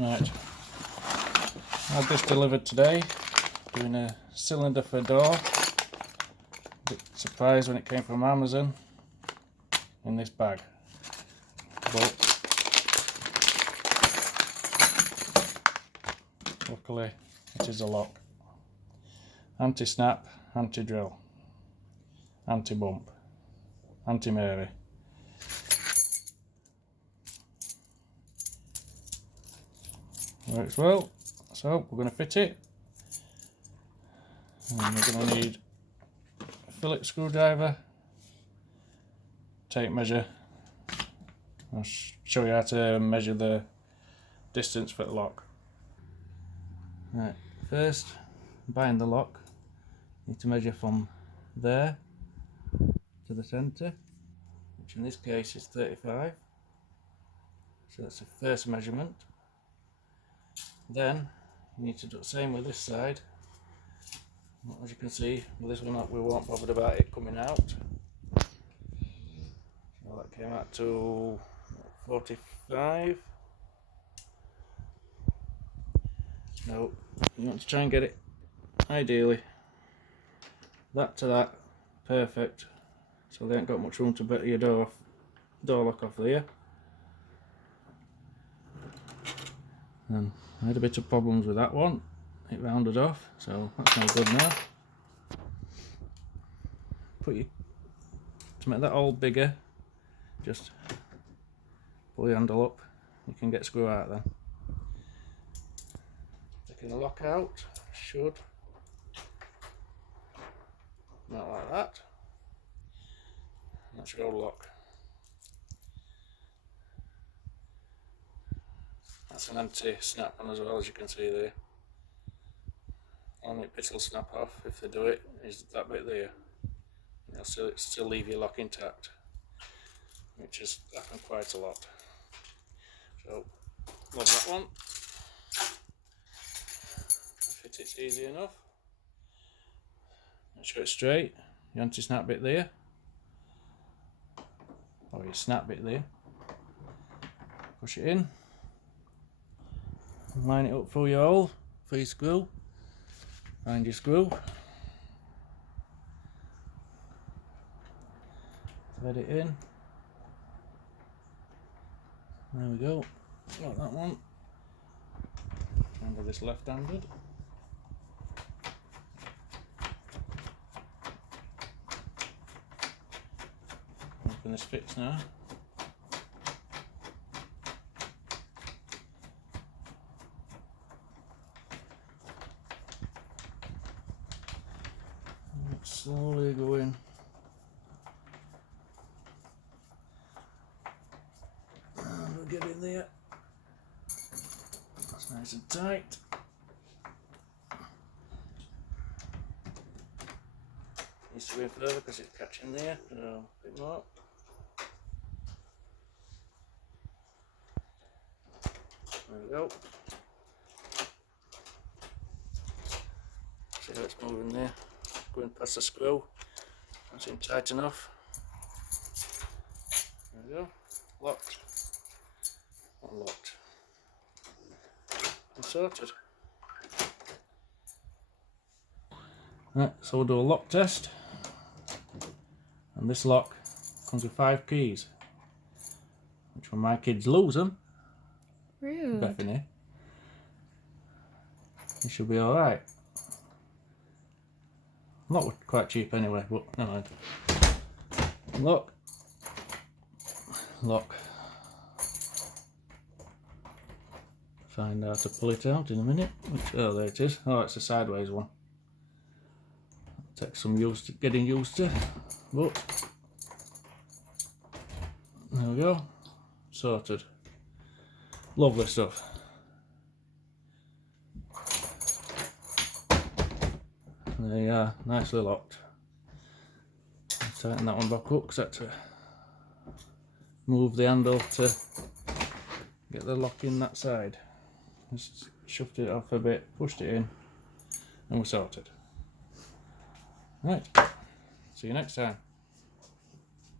Right, I had this delivered today, doing a cylinder for a door. A bit surprised when it came from Amazon in this bag, but luckily it is a lock. Anti-snap, anti-drill, anti-bump, anti-Mary. Works well, so we're going to fit it, and we're going to need a Phillips screwdriver, tape measure. I'll show you how to measure the distance for the lock. Right, first, bind the lock. You need to measure from there to the centre, which in this case is 35. So that's the first measurement. Then you need to do the same with this side. As you can see, with this one we weren't bothered about it coming out. So that came out to 45. No, you want to try and get it ideally that to that, perfect. So they ain't got much room to better your door lock off there. And I had a bit of problems with that one. It rounded off, so that's no good now. To make that hole bigger, just pull your handle up. You can get screw out then. Taking the lock out, should not like that. That should all lock. That's an anti-snap one as well, as you can see there. Only bit will snap off if they do it is that bit there. They'll still leave your lock intact, which has happened quite a lot. So, love that one. Fit it's easy enough. Make sure it's straight. Your anti-snap bit there, or your snap bit there. Push it in. Line it up through your hole for your screw. Find your screw. Thread it in. There we go. Got that one. Remember this left-handed. Hoping this fits now. Slowly go in. And we'll get in there. That's nice and tight. Needs to go in further because it's catching there. So a bit more. There we go. See how it's moving there. Going past the screw, that's in tight enough. There we go, locked, unlocked, and sorted. Right, so we'll do a lock test, and this lock comes with 5 keys, which when my kids lose them, rude, Bethany, it should be alright. Not quite cheap anyway, but never mind. Lock, lock. Find out how to pull it out in a minute. Oh, there it is. Oh, it's a sideways one. Takes some getting used to, but there we go. Sorted. Lovely stuff. There you are, nicely locked. Tighten that one back up because I had to move the handle to get the lock in that side. Just shoved it off a bit, pushed it in, and we're sorted. Right, see you next time.